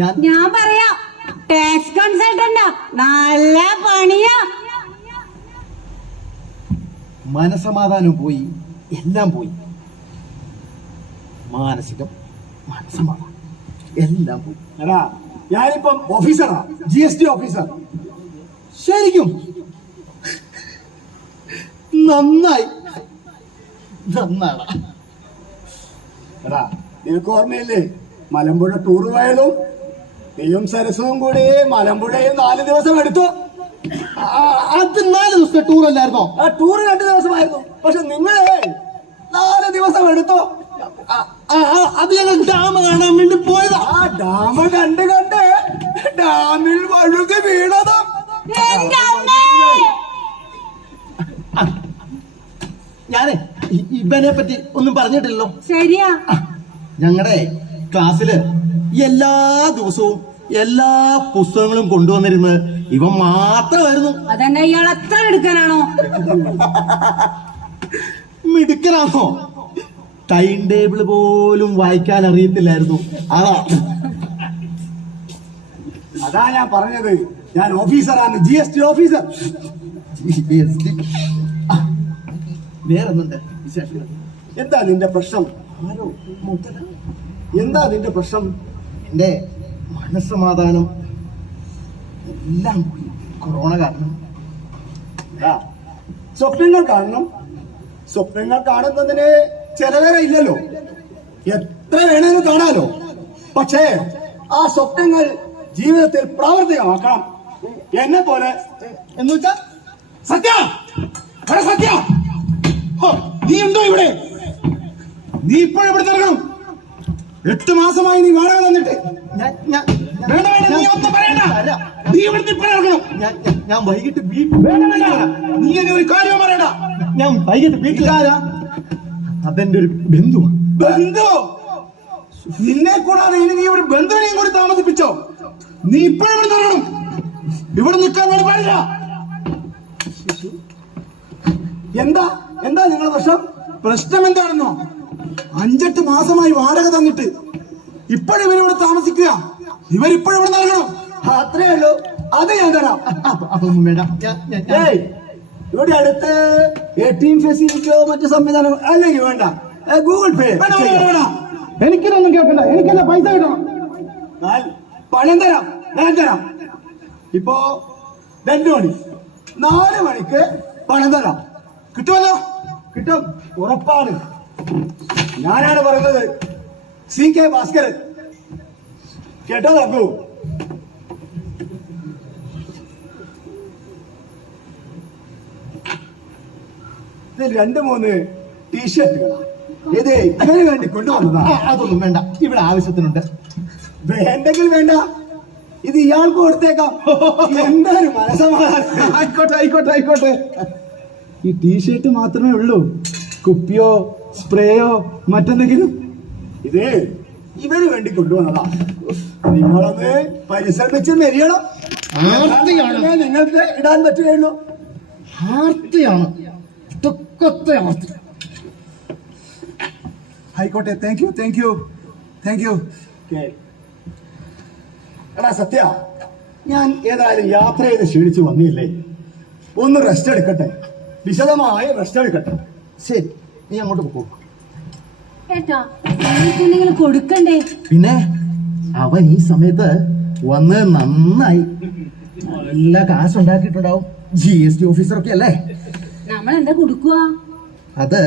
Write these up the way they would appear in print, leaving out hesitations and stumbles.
ഞാൻ പറയാം, ടാക്സ് കൺസൾട്ടന്റാ, നല്ല പണിയാ. മനസമാധാനം പോയി, എല്ലാം പോയി. മാനസികം, മനസമാധാനം എല്ലാം പോയി. എടാ, ഞാനിപ്പം ഓഫീസറാ, GST ഓഫീസർ. ശരിക്കും നന്നായി, നന്നാണ്. എടാ, നിനക്ക് ഓർമ്മയില്ലേ മലമ്പുഴ ടൂർ പോയതും നീയും സരസവും കൂടി മലമ്പുഴയും 4 ദിവസം എടുത്തു. അത് 4 ദിവസത്തെ ടൂർ അല്ലായിരുന്നോ? ആ ടൂർ 2 ദിവസമായിരുന്നു. പക്ഷെ നിങ്ങളെ 4 ദിവസം എടുത്തു. അത് ഞങ്ങൾ ഡാം കാണാൻ വേണ്ടി പോയതാ. ആ ഡാം കണ്ട് ഡാമിൽ വഴുകി വീണതാ. ഞാനേ ഇവനെ പറ്റി ഒന്നും പറഞ്ഞിട്ടില്ലല്ലോ. ശരിയാ. ഞങ്ങളുടെ ക്ലാസ്സില് എല്ലാ ദിവസവും എല്ലാ പുസ്തകങ്ങളും കൊണ്ടുവന്നിരുന്നത് ഇവൻ മാത്രമായിരുന്നു. അതെന്നെ, ഇയാൾ എത്ര എടുക്കാനാണോ? മിടുക്കനാണോ? ടൈം ടേബിൾ പോലും വായിക്കാൻ അറിയത്തില്ലായിരുന്നു. അതാ ഞാൻ പറഞ്ഞത്, ഞാൻ ഓഫീസറാണ്, GST ഓഫീസർ. വേറൊന്നുണ്ട് വിശേഷങ്ങൾ? എന്താ നിന്റെ പ്രശ്നം? എന്താ നിന്റെ പ്രശ്നം? എന്റെ മനസ്സമാധാനം എല്ലാം പോയി കൊറോണ കാരണം. സ്വപ്നങ്ങൾ കാണണം. സ്വപ്നങ്ങൾ കാണുന്നതിന് ചെലവേറെ ഇല്ലല്ലോ, എത്ര വേണമെങ്കിലും കാണാലോ. പക്ഷേ ആ സ്വപ്നങ്ങൾ ജീവിതത്തിൽ പ്രാവർത്തികമാക്കണം. എന്നെ പോലെ. എന്ന് വെച്ചാ സത്യ, സത്യ, നീ ഉണ്ടോ ഇവിടെ? നീ ഇപ്പോഴും ഇവിടെ തരണം. 8 മാസമായി നീ വാടക തന്നിട്ട്. നീ ഒന്നും പറയണ്ട. നീ ഇവിടുന്ന് ഇപ്പോഴും ഞാൻ വൈകിട്ട് നീ എന്നെ ഒരു കാര്യം പറയണ്ട. ഞാൻ വൈകിട്ട് വീട്ടിലാരാ? അതെന്റെ ഒരു ബന്ധു. ബന്ധു? നിന്നെ കൂടാതെ ഇനി നീ ഒരു ബന്ധുവിനെയും കൂടി താമസിപ്പിച്ചോ? നീ ഇപ്പോഴും ഇവിടെ തരണം. ഇവിടെ നിൽക്കാൻ വേണ്ടി പാടില്ല. എന്താ എന്താ നിങ്ങളുടെ പ്രശ്നം? പ്രശ്നം എന്താണെന്നോ? 5-8 മാസമായി വാടക തന്നിട്ട് ഇപ്പോഴും ഇവരിവിടെ താമസിക്കുക. ഇവരിപ്പോഴും ഇവിടെ നൽകണം. അത്രേ ഉള്ളൂ. അത് ഞാൻ തരാം. അതൊന്നും വേണ്ട. ഇവിടെ അടുത്ത് ATM ഫെസിലിറ്റിയോ മറ്റു സംവിധാനം അല്ലെങ്കിൽ വേണ്ട, ഗൂഗിൾ പേ. എനിക്കിതൊന്നും കേൾക്കണ്ട, എനിക്കെല്ലാം പൈസ കിട്ടണം. പണം തരാം, ഞാൻ തരാം. ഇപ്പോ 2 മണി, 4 മണിക്ക് പണം തരാം. കിട്ടുമല്ലോ? കിട്ടും, ഉറപ്പാണ്. ഞാനാണ് പറയുന്നത്, CK ഭാസ്കരൻ. കേട്ടോ തക്കു? ഇത് 2-3 ടീഷർട്ടുകളാ. ഇത് ഇതിനു വേണ്ടി കൊണ്ടുവന്നതാ. അതൊന്നും വേണ്ട, ഇവിടെ ആവശ്യത്തിനുണ്ട്. വേണ്ടെങ്കിൽ വേണ്ട, ഇത് ഇയാൾക്ക് കൊടുത്തേക്കാം. എന്തൊരു മനസ്സമാധാനം. ആയിക്കോട്ടെ ആയിക്കോട്ടെ ആയിക്കോട്ടെ. ഈ ടീഷർട്ട് മാത്രമേ ഉള്ളൂ, കുപ്പിയോ സ്പ്രേയോ മറ്റെന്തെങ്കിലും? ഇത് ഇവന് വേണ്ടി കൊണ്ടുവന്നതാ. നിങ്ങളൊന്ന് പരിശ്രമിച്ച് മെരിയണം. നിങ്ങൾക്ക് ഇടാൻ പറ്റുകയുള്ളൂ. ആർത്തിയാണ്, ഇതൊക്കത്തെ ആർത്തി. ആയിക്കോട്ടെ, thank you thank you thank you. എടാ സത്യ, ഞാൻ ഏതായാലും യാത്ര ചെയ്ത് ക്ഷീണിച്ചു വന്നില്ലേ, ഒന്ന് റെസ്റ്റ് എടുക്കട്ടെ, വിശദമായ റെസ്റ്റ് എടുക്കട്ടെ. ശരി, നീ അങ്ങോട്ട് പോകും. കൊടുക്കണ്ടേ? പിന്നെ അവൻ ഈ സമയത്ത് വന്ന് നന്നായി നല്ല കാശുണ്ടാക്കിയിട്ടുണ്ടാവും. GST ഓഫീസറൊക്കെ അല്ലേ? നമ്മൾ എന്താ കൊടുക്കുക? അത്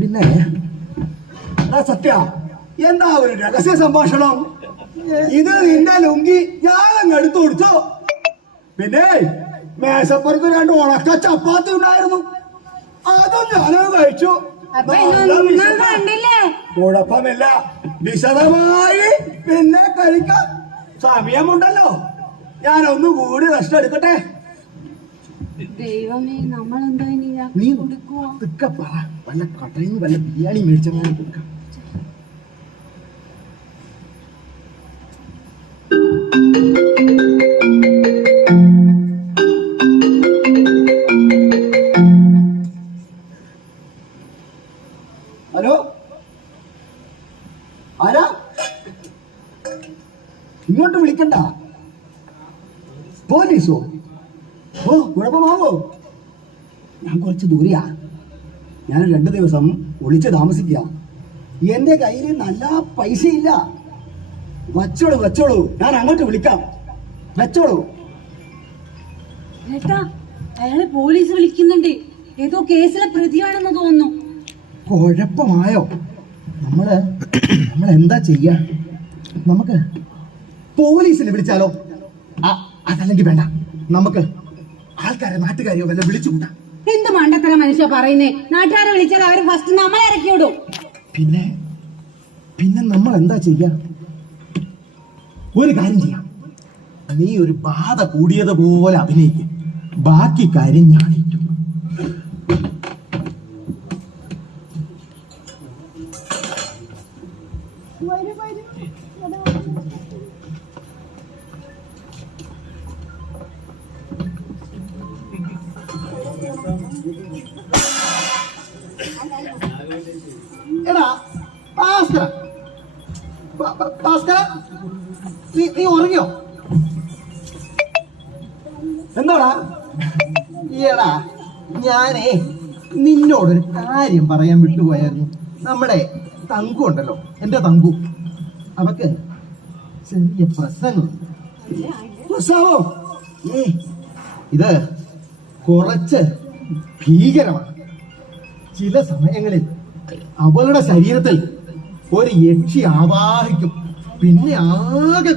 പിന്നെ സത്യ, എന്താ ഒരു രഹസ്യ സംഭാഷണം? ഇത് നിന്റെ ലുങ്കി ഞാനങ്ങ് എടുത്തു കൊടുത്തു. പിന്നെ മേശപ്പുറത്ത് 2 ഉണക്ക ചപ്പാത്തി ഉണ്ടായിരുന്നു, അതും ഞാനത് കഴിച്ചു. കുഴപ്പമില്ല, വിശദമായി പിന്നെ കഴിക്കാം. സമയമുണ്ടല്ലോ, ഞാൻ ഒന്നുകൂടി റെസ്റ്റ് എടുക്കട്ടെ. ദൈവമേ, നമ്മളെന്താ നീ കൊടുക്കുക? പറ, വല്ല കടയിൽ നിന്ന് വല്ല ബിരിയാണി മേടിച്ചങ്ങനെ കൊടുക്കാം. ഹലോ, ആരാ? ഇങ്ങോട്ട് വിളിക്കണ്ട. പോലീസോ? ഓ, കുഴപ്പമാവോ? ഞാൻ കുറച്ച് ദൂരെയാ. ഞാൻ 2 ദിവസം ഒളിച്ച് താമസിക്കുക. എന്റെ കയ്യിൽ നല്ല പൈസയില്ല. വച്ചോളൂ, ഞാൻ അങ്ങോട്ട് വിളിക്കാം. വെച്ചോളൂ. ഏട്ടാ, അയാളെ പോലീസ് വിളിക്കുന്നുണ്ട്. ഏതോ കേസിലെ പ്രതിയാണെന്ന് തോന്നുന്നു. കുഴപ്പമായോ? നമ്മള് എന്താ ചെയ്യാ? നമുക്ക് പോലീസിനെ വിളിച്ചാലോ? അതല്ലെങ്കിൽ വേണ്ട, നമുക്ക് നാട്ടുകാരെയോ വല്ല വിളിച്ചുകൂടാ. എന്ത് മണ്ടത്തരം മനുഷ്യ പറയുന്നേ? നാട്ടുകാരെ വിളിച്ചാൽ അവര് ഫസ്റ്റ് നമ്മളെ ഇറക്കി വിടും. പിന്നെ നമ്മൾ എന്താ ചെയ്യാ? ഒരു കാര്യം ചെയ്യാം. നീ ഒരു ബാധ കൂടിയതുപോലെ അഭിനയിക്കും. ബാക്കി കാര്യം ഞാൻ ഏറ്റു. എടാ ഭാസ്കര, നീ ഉറങ്ങിയോ? എന്താടാ? ഈടാ, ഞാനേ നിന്നോടൊരു കാര്യം പറയാൻ വിട്ടുപോയായിരുന്നു. നമ്മുടെ തങ്കു ഉണ്ടല്ലോ, എന്റെ തങ്കു, അവക്ക് ചെറിയ പ്രസവോ? ഇത് കുറച്ച് ഭീകരമാണ്. ചില സമയങ്ങളിൽ അവളുടെ ശരീരത്തിൽ ഒരു യക്ഷി ആവാഹിക്കും. പിന്നെ ആകെ